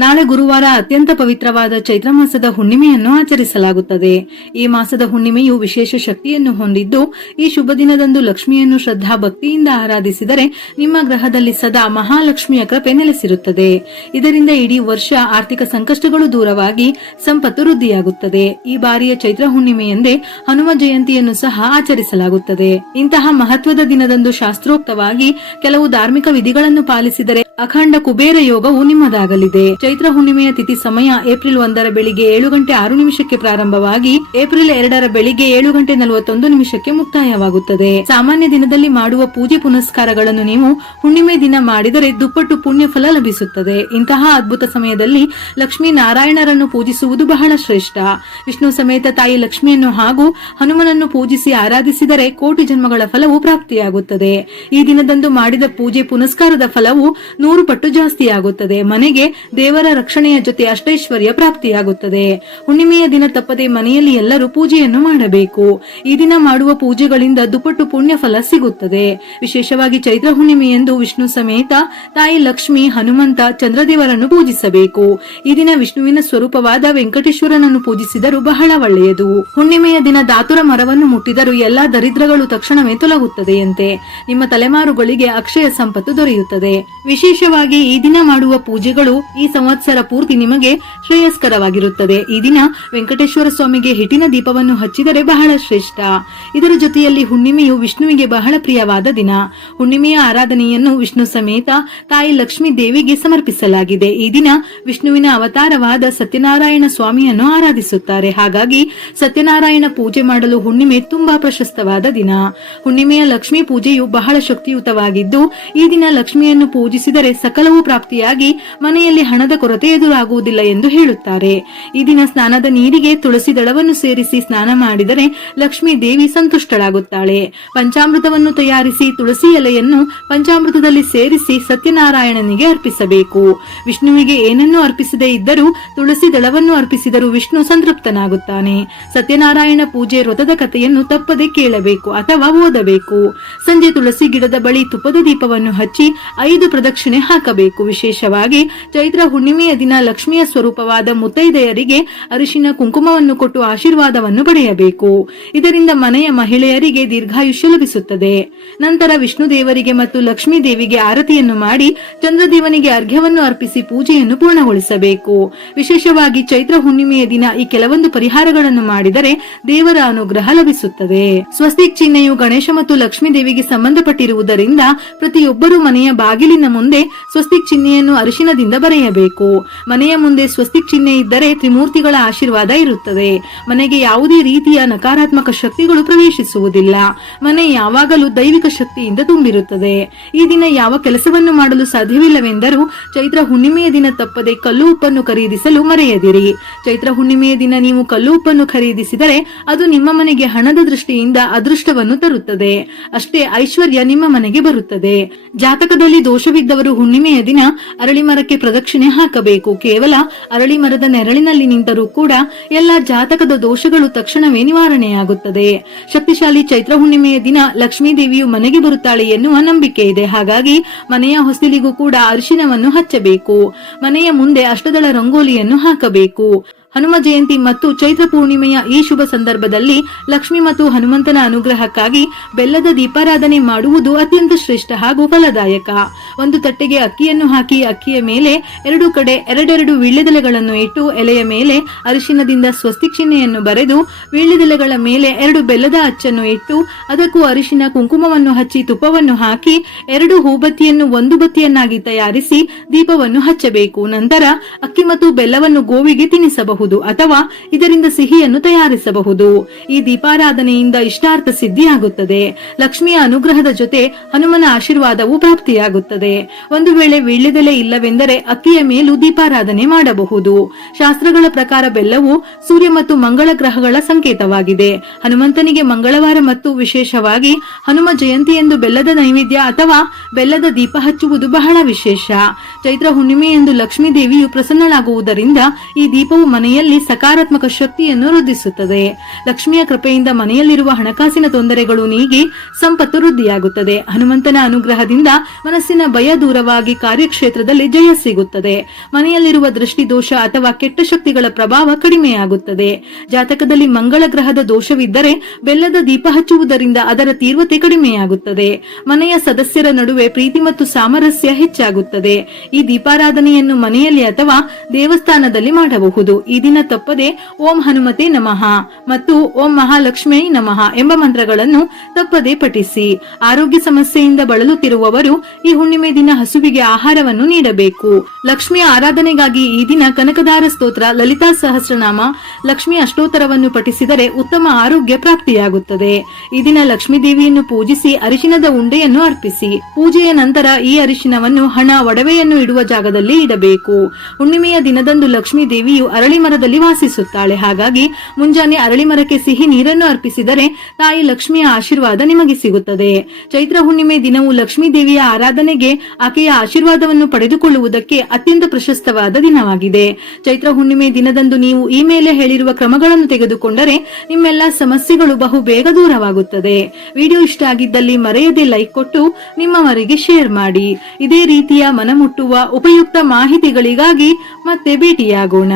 ನಾಳೆ ಗುರುವಾರ ಅತ್ಯಂತ ಪವಿತ್ರವಾದ ಚೈತ್ರ ಮಾಸದ ಹುಣ್ಣಿಮೆಯನ್ನು ಆಚರಿಸಲಾಗುತ್ತದೆ. ಈ ಮಾಸದ ಹುಣ್ಣಿಮೆಯು ವಿಶೇಷ ಶಕ್ತಿಯನ್ನು ಹೊಂದಿದ್ದು, ಈ ಶುಭ ದಿನದಂದು ಲಕ್ಷ್ಮಿಯನ್ನು ಶ್ರದ್ಧಾ ಭಕ್ತಿಯಿಂದ ಆರಾಧಿಸಿದರೆ ನಿಮ್ಮ ಗ್ರಹದಲ್ಲಿ ಸದಾ ಮಹಾಲಕ್ಷ್ಮಿಯ ಕೃಪೆ ನೆಲೆಸಿರುತ್ತದೆ. ಇದರಿಂದ ಇಡೀ ವರ್ಷ ಆರ್ಥಿಕ ಸಂಕಷ್ಟಗಳು ದೂರವಾಗಿ ಸಂಪತ್ತು ವೃದ್ಧಿಯಾಗುತ್ತದೆ. ಈ ಬಾರಿಯ ಚೈತ್ರ ಹುಣ್ಣಿಮೆಯಂದೇ ಹನುಮ ಜಯಂತಿಯನ್ನು ಸಹ ಆಚರಿಸಲಾಗುತ್ತದೆ. ಇಂತಹ ಮಹತ್ವದ ದಿನದಂದು ಶಾಸ್ತ್ರೋಕ್ತವಾಗಿ ಕೆಲವು ಧಾರ್ಮಿಕ ವಿಧಿಗಳನ್ನು ಪಾಲಿಸಿದರೆ ಅಖಂಡ ಕುಬೇರ ಯೋಗವು ನಿಮ್ಮದಾಗಲಿದೆ. ಚೈತ್ರ ಹುಣ್ಣಿಮೆಯ ತಿಥಿ ಸಮಯ ಏಪ್ರಿಲ್ 1 ಬೆಳಿಗ್ಗೆ 7:06 ಪ್ರಾರಂಭವಾಗಿ ಏಪ್ರಿಲ್ 2 ಬೆಳಿಗ್ಗೆ 7:41 ಮುಕ್ತಾಯವಾಗುತ್ತದೆ. ಸಾಮಾನ್ಯ ದಿನದಲ್ಲಿ ಮಾಡುವ ಪೂಜೆ ಪುನಸ್ಕಾರಗಳನ್ನು ನೀವು ಹುಣ್ಣಿಮೆ ದಿನ ಮಾಡಿದರೆ ದುಪ್ಪಟ್ಟು ಪುಣ್ಯ ಫಲ ಲಭಿಸುತ್ತದೆ. ಇಂತಹ ಅದ್ಭುತ ಸಮಯದಲ್ಲಿ ಲಕ್ಷ್ಮೀ ನಾರಾಯಣರನ್ನು ಪೂಜಿಸುವುದು ಬಹಳ ಶ್ರೇಷ್ಠ. ವಿಷ್ಣು ಸಮೇತ ತಾಯಿ ಲಕ್ಷ್ಮಿಯನ್ನು ಹಾಗೂ ಹನುಮನನ್ನು ಪೂಜಿಸಿ ಆರಾಧಿಸಿದರೆ ಕೋಟಿ ಜನ್ಮಗಳ ಫಲವು ಪ್ರಾಪ್ತಿಯಾಗುತ್ತದೆ. ಈ ದಿನದಂದು ಮಾಡಿದ ಪೂಜೆ ಪುನಸ್ಕಾರದ ಫಲವು 100 ಪಟ್ಟು ಜಾಸ್ತಿಯಾಗುತ್ತದೆ. ಮನೆಗೆ ದೇವರ ರಕ್ಷಣೆಯ ಜೊತೆ ಅಷ್ಟೈಶ್ವರ್ಯ ಪ್ರಾಪ್ತಿಯಾಗುತ್ತದೆ. ಹುಣ್ಣಿಮೆಯ ದಿನ ತಪ್ಪದೆ ಮನೆಯಲ್ಲಿ ಎಲ್ಲರೂ ಪೂಜೆಯನ್ನು ಮಾಡಬೇಕು. ಈ ದಿನ ಮಾಡುವ ಪೂಜೆಗಳಿಂದ ದುಪ್ಪಟ್ಟು ಪುಣ್ಯ ಫಲ ಸಿಗುತ್ತದೆ. ವಿಶೇಷವಾಗಿ ಚೈತ್ರ ಹುಣ್ಣಿಮೆಯಂದು ವಿಷ್ಣು ಸಮೇತ ತಾಯಿ ಲಕ್ಷ್ಮಿ, ಹನುಮಂತ, ಚಂದ್ರದೇವರನ್ನು ಪೂಜಿಸಬೇಕು. ಈ ದಿನ ವಿಷ್ಣುವಿನ ಸ್ವರೂಪವಾದ ವೆಂಕಟೇಶ್ವರನನ್ನು ಪೂಜಿಸಿದರೂ ಬಹಳ ಒಳ್ಳೆಯದು. ಹುಣ್ಣಿಮೆಯ ದಿನ ದಾತುರ ಮರವನ್ನು ಮುಟ್ಟಿದರೂ ಎಲ್ಲಾ ದರಿದ್ರಗಳು ತಕ್ಷಣವೇ ತೊಲಗುತ್ತದೆಯಂತೆ. ನಿಮ್ಮ ತಲೆಮಾರುಗಳಿಗೆ ಅಕ್ಷಯ ಸಂಪತ್ತು ದೊರೆಯುತ್ತದೆ. ವಿಶೇಷವಾಗಿ ಈ ದಿನ ಮಾಡುವ ಪೂಜೆಗಳು ಈ ಸಂವತ್ಸರ ಪೂರ್ತಿ ನಿಮಗೆ ಶ್ರೇಯಸ್ಕರವಾಗಿರುತ್ತದೆ. ಈ ದಿನ ವೆಂಕಟೇಶ್ವರ ಸ್ವಾಮಿಗೆ ಹಿಟ್ಟಿನ ದೀಪವನ್ನು ಹಚ್ಚಿದರೆ ಬಹಳ ಶ್ರೇಷ್ಠ. ಇದರ ಜೊತೆಯಲ್ಲಿ ಹುಣ್ಣಿಮೆಯು ವಿಷ್ಣುವಿಗೆ ಬಹಳ ಪ್ರಿಯವಾದ ದಿನ. ಹುಣ್ಣಿಮೆಯ ಆರಾಧನೆಯನ್ನು ವಿಷ್ಣು ಸಮೇತ ತಾಯಿ ಲಕ್ಷ್ಮೀ ದೇವಿಗೆ ಸಮರ್ಪಿಸಲಾಗಿದೆ. ಈ ದಿನ ವಿಷ್ಣುವಿನ ಅವತಾರವಾದ ಸತ್ಯನಾರಾಯಣ ಸ್ವಾಮಿಯನ್ನು ಆರಾಧಿಸುತ್ತಾರೆ. ಹಾಗಾಗಿ ಸತ್ಯನಾರಾಯಣ ಪೂಜೆ ಮಾಡಲು ಹುಣ್ಣಿಮೆ ತುಂಬಾ ಪ್ರಶಸ್ತವಾದ ದಿನ. ಹುಣ್ಣಿಮೆಯ ಲಕ್ಷ್ಮೀ ಪೂಜೆಯು ಬಹಳ ಶಕ್ತಿಯುತವಾಗಿದ್ದು, ಈ ದಿನ ಲಕ್ಷ್ಮಿಯನ್ನು ಪೂಜಿಸಿದರೆ ಸಕಲವೂ ಪ್ರಾಪ್ತಿಯಾಗಿ ಮನೆಯಲ್ಲಿ ಹಣದ ಕೊರತೆ ಎದುರಾಗುವುದಿಲ್ಲ ಎಂದು ಹೇಳುತ್ತಾರೆ. ಈ ದಿನ ಸ್ನಾನದ ನೀರಿಗೆ ತುಳಸಿ ದಳವನ್ನು ಸೇರಿಸಿ ಸ್ನಾನ ಮಾಡಿದರೆ ಲಕ್ಷ್ಮೀ ದೇವಿ ಸಂತುಷ್ಟಳಾಗುತ್ತಾಳೆ. ಪಂಚಾಮೃತವನ್ನು ತಯಾರಿಸಿ ತುಳಸಿ ಎಲೆಯನ್ನು ಪಂಚಾಮೃತದಲ್ಲಿ ಸೇರಿಸಿ ಸತ್ಯನಾರಾಯಣನಿಗೆ ಅರ್ಪಿಸಬೇಕು. ವಿಷ್ಣುವಿಗೆ ಏನನ್ನು ಅರ್ಪಿಸದೇ ಇದ್ದರೂ ತುಳಸಿ ದಳವನ್ನು ಅರ್ಪಿಸಿದರೂ ವಿಷ್ಣು ಸಂತೃಪ್ತನಾಗುತ್ತಾನೆ. ಸತ್ಯನಾರಾಯಣ ಪೂಜೆ ವ್ರತದ ಕಥೆಯನ್ನು ತಪ್ಪದೆ ಕೇಳಬೇಕು ಅಥವಾ ಓದಬೇಕು. ಸಂಜೆ ತುಳಸಿ ಗಿಡದ ಬಳಿ ತುಪ್ಪದ ದೀಪವನ್ನು ಹಚ್ಚಿ 5 ಪ್ರದಕ್ಷಿಣೆ ಹಾಕಬೇಕು. ವಿಶೇಷವಾಗಿ ಚೈತ್ರ ಹುಣ್ಣಿಮೆಯ ದಿನ ಲಕ್ಷ್ಮಿಯ ಸ್ವರೂಪವಾದ ಮುತ್ತೈದೆಯರಿಗೆ ಅರಿಶಿನ ಕುಂಕುಮವನ್ನು ಕೊಟ್ಟು ಆಶೀರ್ವಾದವನ್ನು ಪಡೆಯಬೇಕು. ಇದರಿಂದ ಮನೆಯ ಮಹಿಳೆಯರಿಗೆ ದೀರ್ಘಾಯುಷ್ಯ ಲಭಿಸುತ್ತದೆ. ನಂತರ ವಿಷ್ಣು ದೇವರಿಗೆ ಮತ್ತು ಲಕ್ಷ್ಮೀ ದೇವಿಗೆ ಆರತಿಯನ್ನು ಮಾಡಿ ಚಂದ್ರದೇವನಿಗೆ ಅರ್ಘ್ಯವನ್ನು ಅರ್ಪಿಸಿ ಪೂಜೆಯನ್ನು ಪೂರ್ಣಗೊಳಿಸಬೇಕು. ವಿಶೇಷವಾಗಿ ಚೈತ್ರ ಹುಣ್ಣಿಮೆಯ ದಿನ ಈ ಕೆಲವೊಂದು ಪರಿಹಾರಗಳನ್ನು ಮಾಡಿದರೆ ದೇವರ ಅನುಗ್ರಹ ಲಭಿಸುತ್ತದೆ. ಸ್ವಸ್ತಿಕ್ ಚಿಹ್ನೆಯು ಗಣೇಶ ಮತ್ತು ಲಕ್ಷ್ಮೀ ದೇವಿಗೆ ಸಂಬಂಧಪಟ್ಟಿರುವುದರಿಂದ ಪ್ರತಿಯೊಬ್ಬರೂ ಮನೆಯ ಬಾಗಿಲಿನ ಮುಂದೆ ಸ್ವಸ್ತಿಕ್ ಚಿಹ್ನೆಯನ್ನು ಅರಿಶಿನದಿಂದ ಬರೆಯಬೇಕು. ಮನೆಯ ಮುಂದೆ ಸ್ವಸ್ತಿಕ್ ಚಿಹ್ನೆ ಇದ್ದರೆ ತ್ರಿಮೂರ್ತಿಗಳ ಆಶೀರ್ವಾದ ಇರುತ್ತದೆ. ಮನೆಗೆ ಯಾವುದೇ ರೀತಿಯ ನಕಾರಾತ್ಮಕ ಶಕ್ತಿಗಳು ಪ್ರವೇಶಿಸುವುದಿಲ್ಲ. ಮನೆ ಯಾವಾಗಲೂ ದೈವಿಕ ಶಕ್ತಿಯಿಂದ ತುಂಬಿರುತ್ತದೆ. ಈ ದಿನ ಯಾವ ಕೆಲಸವನ್ನು ಮಾಡಲು ಸಾಧ್ಯವಿಲ್ಲವೆಂದರೂ ಚೈತ್ರ ಹುಣ್ಣಿಮೆಯ ದಿನ ತಪ್ಪದೆ ಕಲ್ಲು ಉಪ್ಪನ್ನು ಖರೀದಿಸಲು ಮರೆಯದಿರಿ. ಚೈತ್ರ ಹುಣ್ಣಿಮೆಯ ದಿನ ನೀವು ಕಲ್ಲು ಉಪ್ಪನ್ನು ಖರೀದಿಸಿದರೆ ಅದು ನಿಮ್ಮ ಮನೆಗೆ ಹಣದ ದೃಷ್ಟಿಯಿಂದ ಅದೃಷ್ಟವನ್ನು ತರುತ್ತದೆ. ಅಷ್ಟೇ ಐಶ್ವರ್ಯ ನಿಮ್ಮ ಮನೆಗೆ ಬರುತ್ತದೆ. ಜಾತಕದಲ್ಲಿ ದೋಷವಿದ್ದವರು ಹುಣ್ಣಿಮೆಯ ದಿನ ಅರಳಿ ಮರಕ್ಕೆ ಪ್ರದಕ್ಷಿಣೆ ಹಾಕಬೇಕು. ಕೇವಲ ಅರಳಿ ಮರದ ನೆರಳಿನಲ್ಲಿ ನಿಂತರೂ ಕೂಡ ಎಲ್ಲಾ ಜಾತಕದ ದೋಷಗಳು ತಕ್ಷಣವೇ ನಿವಾರಣೆಯಾಗುತ್ತದೆ. ಶಕ್ತಿಶಾಲಿ ಚೈತ್ರ ಹುಣ್ಣಿಮೆಯ ದಿನ ಲಕ್ಷ್ಮೀ ದೇವಿಯು ಮನೆಗೆ ಬರುತ್ತಾಳೆ ಎನ್ನುವ ನಂಬಿಕೆ ಇದೆ. ಹಾಗಾಗಿ ಮನೆಯ ಹೊಸ್ತಿಲಿಗೂ ಕೂಡ ಅರಿಶಿನವನ್ನು ಹಚ್ಚಬೇಕು. ಮನೆಯ ಮುಂದೆ ಅಷ್ಟದಳ ರಂಗೋಲಿಯನ್ನು ಹಾಕಬೇಕು. ಹನುಮ ಜಯಂತಿ ಮತ್ತು ಚೈತ್ರ ಪೂರ್ಣಿಮೆಯ ಈ ಶುಭ ಸಂದರ್ಭದಲ್ಲಿ ಲಕ್ಷ್ಮಿ ಮತ್ತು ಹನುಮಂತನ ಅನುಗ್ರಹಕ್ಕಾಗಿ ಬೆಲ್ಲದ ದೀಪಾರಾಧನೆ ಮಾಡುವುದು ಅತ್ಯಂತ ಶ್ರೇಷ್ಠ ಹಾಗೂ ಫಲದಾಯಕ. ಒಂದು ತಟ್ಟೆಗೆ ಅಕ್ಕಿಯನ್ನು ಹಾಕಿ ಅಕ್ಕಿಯ ಮೇಲೆ 2 ಕಡೆ 2 ವೀಳ್ಯದೆಲೆಗಳನ್ನು ಇಟ್ಟು ಎಲೆಯ ಮೇಲೆ ಅರಿಶಿನದಿಂದ ಸ್ವಸ್ತಿಕ್ ಚಿಹ್ನೆಯನ್ನು ಬರೆದು ವೀಳ್ಯದೆಲೆಗಳ ಮೇಲೆ 2 ಬೆಲ್ಲದ ಅಚ್ಚನ್ನು ಇಟ್ಟು ಅದಕ್ಕೂ ಅರಿಶಿನ ಕುಂಕುಮವನ್ನು ಹಚ್ಚಿ ತುಪ್ಪವನ್ನು ಹಾಕಿ 2 ಹೂಬತ್ತಿಯನ್ನು 1 ಬತ್ತಿಯನ್ನಾಗಿ ತಯಾರಿಸಿ ದೀಪವನ್ನು ಹಚ್ಚಬೇಕು. ನಂತರ ಅಕ್ಕಿ ಮತ್ತು ಬೆಲ್ಲವನ್ನು ಗೋವಿಗೆ ತಿನ್ನಿಸಬಹುದು ಅಥವಾ ಇದರಿಂದ ಸಿಹಿಯನ್ನು ತಯಾರಿಸಬಹುದು. ಈ ದೀಪಾರಾಧನೆಯಿಂದ ಇಷ್ಟಾರ್ಥ ಸಿದ್ಧಿಯಾಗುತ್ತದೆ. ಲಕ್ಷ್ಮಿಯ ಅನುಗ್ರಹದ ಜೊತೆ ಹನುಮನ ಆಶೀರ್ವಾದವೂ ಪ್ರಾಪ್ತಿಯಾಗುತ್ತದೆ. ಒಂದು ವೇಳೆ ವೀಳ್ಯದೆಲೆ ಇಲ್ಲವೆಂದರೆ ಅಕ್ಕಿಯ ಮೇಲೂ ದೀಪಾರಾಧನೆ ಮಾಡಬಹುದು. ಶಾಸ್ತ್ರಗಳ ಪ್ರಕಾರ ಬೆಲ್ಲವು ಸೂರ್ಯ ಮತ್ತು ಮಂಗಳ ಗ್ರಹಗಳ ಸಂಕೇತವಾಗಿದೆ. ಹನುಮಂತನಿಗೆ ಮಂಗಳವಾರ ಮತ್ತು ವಿಶೇಷವಾಗಿ ಹನುಮ ಜಯಂತಿಯಂದು ಬೆಲ್ಲದ ನೈವೇದ್ಯ ಅಥವಾ ಬೆಲ್ಲದ ದೀಪ ಹಚ್ಚುವುದು ಬಹಳ ವಿಶೇಷ. ಚೈತ್ರ ಹುಣ್ಣಿಮೆಯಂದು ಲಕ್ಷ್ಮೀ ದೇವಿಯು ಪ್ರಸನ್ನಳಾಗುವುದರಿಂದ ಈ ದೀಪವು ಮನೆಯ ಮನೆಯಲ್ಲಿ ಸಕಾರಾತ್ಮಕ ಶಕ್ತಿಯನ್ನು ವೃದ್ಧಿಸುತ್ತದೆ. ಲಕ್ಷ್ಮಿಯ ಕೃಪೆಯಿಂದ ಮನೆಯಲ್ಲಿರುವ ಹಣಕಾಸಿನ ತೊಂದರೆಗಳು ನೀಗಿ ಸಂಪತ್ತು ವೃದ್ಧಿಯಾಗುತ್ತದೆ. ಹನುಮಂತನ ಅನುಗ್ರಹದಿಂದ ಮನಸ್ಸಿನ ಭಯ ದೂರವಾಗಿ ಕಾರ್ಯಕ್ಷೇತ್ರದಲ್ಲಿ ಜಯ ಸಿಗುತ್ತದೆ. ಮನೆಯಲ್ಲಿರುವ ದೃಷ್ಟಿ ದೋಷ ಅಥವಾ ಕೆಟ್ಟ ಶಕ್ತಿಗಳ ಪ್ರಭಾವ ಕಡಿಮೆಯಾಗುತ್ತದೆ. ಜಾತಕದಲ್ಲಿ ಮಂಗಳ ಗ್ರಹದ ದೋಷವಿದ್ದರೆ ಬೆಲ್ಲದ ದೀಪ ಹಚ್ಚುವುದರಿಂದ ಅದರ ತೀವ್ರತೆ ಕಡಿಮೆಯಾಗುತ್ತದೆ. ಮನೆಯ ಸದಸ್ಯರ ನಡುವೆ ಪ್ರೀತಿ ಮತ್ತು ಸಾಮರಸ್ಯ ಹೆಚ್ಚಾಗುತ್ತದೆ. ಈ ದೀಪಾರಾಧನೆಯನ್ನು ಮನೆಯಲ್ಲಿ ಅಥವಾ ದೇವಸ್ಥಾನದಲ್ಲಿ ಮಾಡಬಹುದು. ಈ ದಿನ ತಪ್ಪದೆ ಓಂ ಹನುಮತೆ ನಮಃ ಮತ್ತು ಓಂ ಮಹಾಲಕ್ಷ್ಮೀ ನಮಃ ಎಂಬ ಮಂತ್ರಗಳನ್ನು ತಪ್ಪದೆ ಪಠಿಸಿ. ಆರೋಗ್ಯ ಸಮಸ್ಯೆಯಿಂದ ಬಳಲುತ್ತಿರುವವರು ಈ ಹುಣ್ಣಿಮೆ ದಿನ ಹಸುವಿಗೆ ಆಹಾರವನ್ನು ನೀಡಬೇಕು. ಲಕ್ಷ್ಮಿಯ ಆರಾಧನೆಗಾಗಿ ಈ ದಿನ ಕನಕದಾರ ಸ್ತೋತ್ರ, ಲಲಿತಾ ಸಹಸ್ರನಾಮ, ಲಕ್ಷ್ಮಿ ಅಷ್ಟೋತ್ತರವನ್ನು ಪಠಿಸಿದರೆ ಉತ್ತಮ ಆರೋಗ್ಯ ಪ್ರಾಪ್ತಿಯಾಗುತ್ತದೆ. ಈ ದಿನ ಲಕ್ಷ್ಮೀ ದೇವಿಯನ್ನು ಪೂಜಿಸಿ ಅರಿಶಿನದ ಉಂಡೆಯನ್ನು ಅರ್ಪಿಸಿ. ಪೂಜೆಯ ನಂತರ ಈ ಅರಿಶಿನವನ್ನು ಹಣ, ಒಡವೆಯನ್ನು ಇಡುವ ಜಾಗದಲ್ಲಿ ಇಡಬೇಕು. ಹುಣ್ಣಿಮೆಯ ದಿನದಂದು ಲಕ್ಷ್ಮೀ ದೇವಿಯು ಅರಳಿ ಮರದಲ್ಲಿ ವಾಸಿಸುತ್ತಾಳೆ. ಹಾಗಾಗಿ ಮುಂಜಾನೆ ಅರಳಿ ಮರಕ್ಕೆ ಸಿಹಿ ನೀರನ್ನು ಅರ್ಪಿಸಿದರೆ ತಾಯಿ ಲಕ್ಷ್ಮಿಯ ಆಶೀರ್ವಾದ ನಿಮಗೆ ಸಿಗುತ್ತದೆ. ಚೈತ್ರ ಹುಣ್ಣಿಮೆ ದಿನವು ಲಕ್ಷ್ಮೀ ದೇವಿಯ ಆರಾಧನೆಗೆ, ಆಕೆಯ ಆಶೀರ್ವಾದವನ್ನು ಪಡೆದುಕೊಳ್ಳುವುದಕ್ಕೆ ಅತ್ಯಂತ ಪ್ರಶಸ್ತವಾದ ದಿನವಾಗಿದೆ. ಚೈತ್ರ ಹುಣ್ಣಿಮೆ ದಿನದಂದು ನೀವು ಈ ಮೇಲೆ ಹೇಳಿರುವ ಕ್ರಮಗಳನ್ನು ತೆಗೆದುಕೊಂಡರೆ ನಿಮ್ಮೆಲ್ಲ ಸಮಸ್ಯೆಗಳು ಬಹು ಬೇಗ ದೂರವಾಗುತ್ತದೆ. ವಿಡಿಯೋ ಇಷ್ಟ ಆಗಿದ್ದಲ್ಲಿ ಮರೆಯದೆ ಲೈಕ್ ಕೊಟ್ಟು ನಿಮ್ಮವರಿಗೆ ಶೇರ್ ಮಾಡಿ. ಇದೇ ರೀತಿಯ ಮನಮುಟ್ಟುವ ಉಪಯುಕ್ತ ಮಾಹಿತಿಗಳಿಗಾಗಿ ಮತ್ತೆ ಭೇಟಿಯಾಗೋಣ.